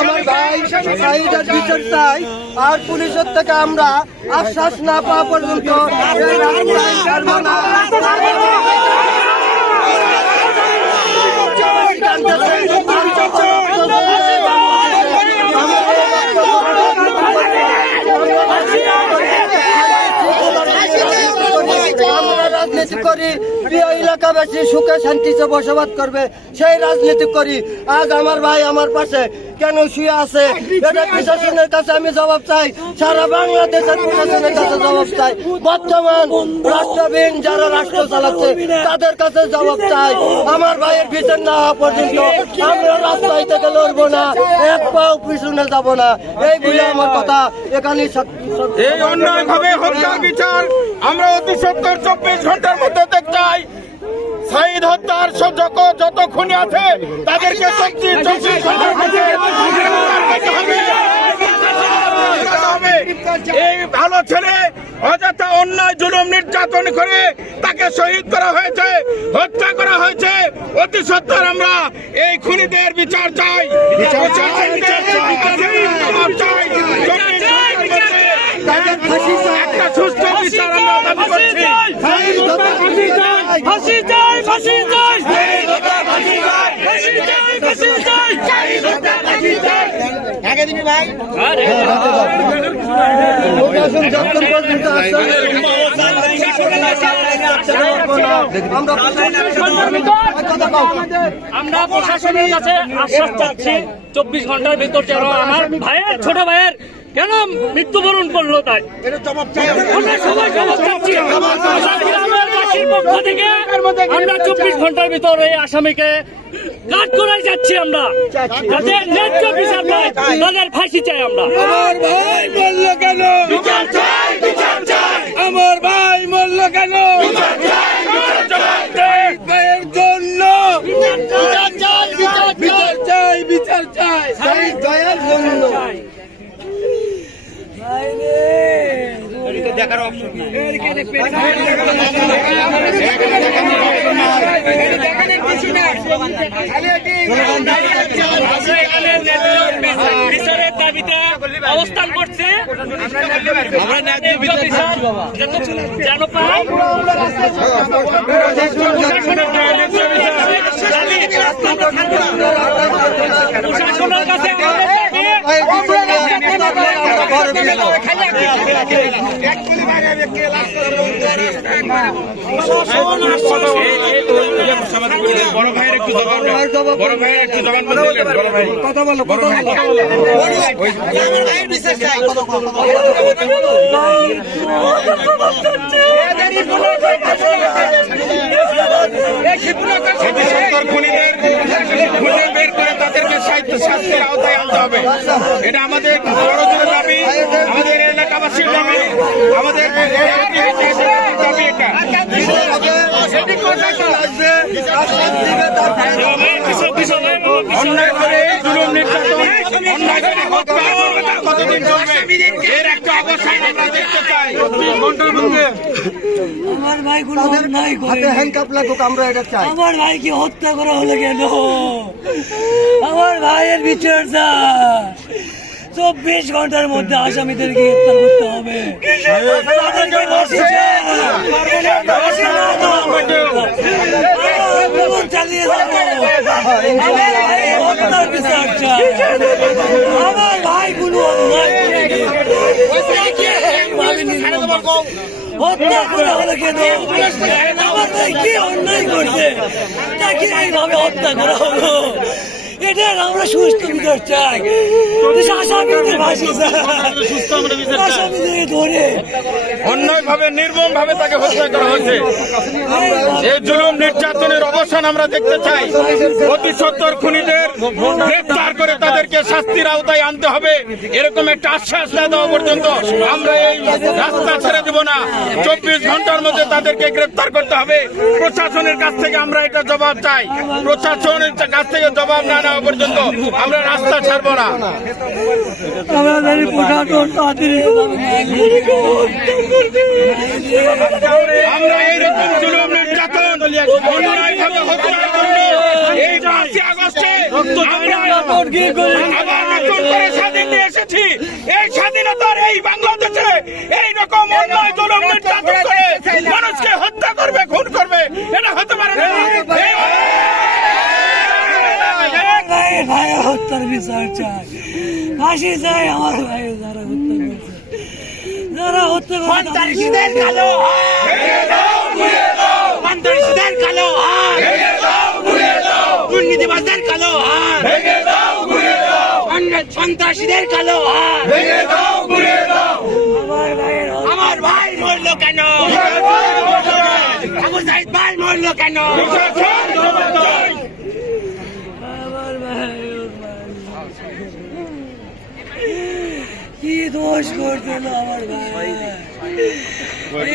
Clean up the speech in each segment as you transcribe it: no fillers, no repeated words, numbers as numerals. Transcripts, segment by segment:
আমার ভাই শহীদের বিচার চাই, আর পুলিশের থেকে আমরা আশ্বাস না পাওয়া পর্যন্ত রাজনীতি করি, প্রিয় এলাকাবাসী সুখে শান্তিতে বসবাস করবে সেই রাজনীতি করি। আজ আমার ভাই আমার পাশে কেন শুয়ে আছে, এটা প্রশাসনের কাছে আমি জবাব চাই, সারা বাংলাদেশের প্রশাসনের কাছে জবাব চাই, বর্তমান রাষ্ট্রবিহীন যারা রাষ্ট্র চালাচ্ছে তাদের কাছে জবাব চাই। আমার ভাইয়ের বিচার না হওয়া পর্যন্ত আমরা রাস্তায় থেকে লড়বো না, এক পাও পিছনে যাব না। এই বলে আমার কথা এখানেই। এই অন্যায়ভাবে হত্যার বিচার আমরা অতি সত্তর 24 ঘন্টার মধ্যে দেখতে চাই। শহীদ হত্যার যত খুনি আছে তাদেরকে 24 ঘন্টার মধ্যে এই ভালো ছেলে অযথা অন্যায় জুলুম নির্যাতন করে তাকে শহীদ করা হয়েছে, হত্যা করা হয়েছে। অতি সত্বর আমরা এই খুনিদের বিচার চাই, একটা সুস্থ বিচার আমরা দাবি করছি। আমরা প্রশাসনের কাছে আশ্বাস চাচ্ছি 24 ঘন্টার ভিতর যেন আমার ভাইয়ের ছোট ভাইয়ের কেন মৃত্যুবরণ করলো তাই আমরা সবাই জবাব চাচ্ছি। পক্ষ থেকে আমরা 24 ঘন্টার ভিতর এই আসামিকে কাট করে যাচ্ছি, আমরা যাতে ন্যায্য বিচার পাই, তাদের ফাঁসি চাই। আমরা আমার ভাই মরল কেন, বিচার চাই, বিচার চাই। আমার ভাই মরল কেন, বিচার চাই, বিচার চাই। ভাইয়ের জন্য বিচার চাই, বিচার চাই, বিচার চাই। শহীদ দয়ার জন্য দেখার অপশন বিচারের দাবিতে অবস্থান করছে, যেন পাই প্রশাসনের কাছে বড় ভাইয়ের একটু বড় ভাইয়ের একটু কথা বলো, কথা বলো। খুনিদের খুঁজে বের করে তাদেরকে শাস্তির আওতায় আনতে হবে। এটা আমাদের বড় দাবি, আমাদের এলাকাবাসীর দাবি, আমাদের দাবি। অন্যায় করে জুলুম নির্যাতন, অন্যায় করে হত্যা কতদিন চলবে এর একটা অবস্থান আমরা দেখতে চাই। আমার ভাই কোনো অন্যায় করে হ্যান্ডকাপ লাগুক, আমরা এটা চাই। আমার ভাইকে হত্যা করা হলো কেন? আমার ভাইয়ের বিচার চাই। 24 ঘন্টার মধ্যে আসামিদেরকে গ্রেফতার করতে হবে। চালিয়ে যাবো। হত্যার বিচার চাই। আমার ভাই কোনো অন্যায় হত্যা করা হলো কেন? আমার ভাই কি অন্যায় করছে তাকে এইভাবে হত্যা করা হলো? এটা আমরা সুস্থ বিচার চাই। আসামিদের ফাঁসি চাই, আসামিদের ধরে অন্যায় ভাবে নির্মম ভাবে তাকে হত্যা করা হয়েছে। এই জুলুম নির্যাতনের এর অবসান আমরা দেখতে চাই। অতি সত্তর খুনিদের গ্রেফতার করে তাদেরকে শাস্তির আওতায় আনতে হবে, এরকম একটা আশ্বাস না দেওয়া পর্যন্ত আমরা এই রাস্তা ছেড়ে দেব না। 24 ঘন্টার মধ্যে তাদেরকে গ্রেফতার করতে হবে। প্রশাসনের কাছ থেকে আমরা এটা জবাব চাই। প্রশাসনের কাছ থেকে জবাব না নেওয়া পর্যন্ত আমরা রাস্তা ছাড়ব না। আমরা এইরকম জুলুম নির্যাতন অন্যায়ভাবে হত্যার জন্য এই 5 আগস্টে আমরা আবার নতুন করে স্বাধীন নিয়ে এসেছি। এই স্বাধীনতার এই বাংলাদেশে এইরকম অন্যায় জুলুম নির্যাতন করে মানুষকে হত্যা করবে, খুন করবে, এটা হতে পারে না। ভাই হত্যার বিচার চাই, ফাঁসি চাই আমার ভাই যারা হত্যা করছে, যারা হত্যা করছে সন্ত্রাসীদের কালো হাত ভেঙে দাও, গুঁড়িয়ে দাও। সন্ত্রাসীদের কালো হাত ভেঙে দাও, গুঁড়িয়ে দাও। দুর্নীতিবাজদের কালো হাত ভেঙে দাও, গুঁড়িয়ে দাও। সন্ত্রাসীদের কালো হাত ভেঙে দাও, গুঁড়িয়ে দাও। আমার ভাই মরলো কেন? আবু সাইদ ভাই মরলো কেন? কি দোষ করতো না আমার ভাই,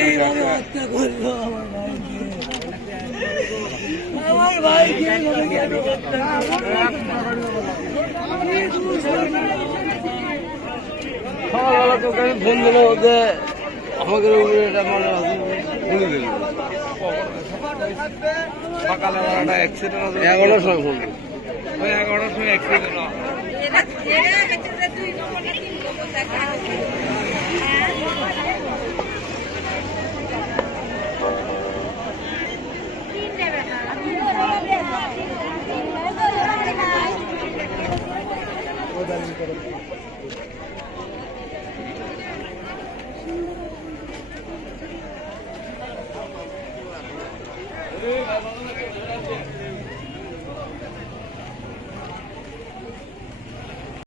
এইভাবে হত্যা করলো আমার ভাইকে। আমার ভাইকে এইভাবে কেন হত্যা করলো? সকালবেলা তোকে আমি ফোন দিলে ওদের আমাদের উপরে এটা মানে গুলি দিল। সকালবেলাটা অ্যাক্সিডেন্ট আছে 11টার সময় ফোন দিল, ওই 11টার সময় অ্যাক্সিডেন্ট হয়।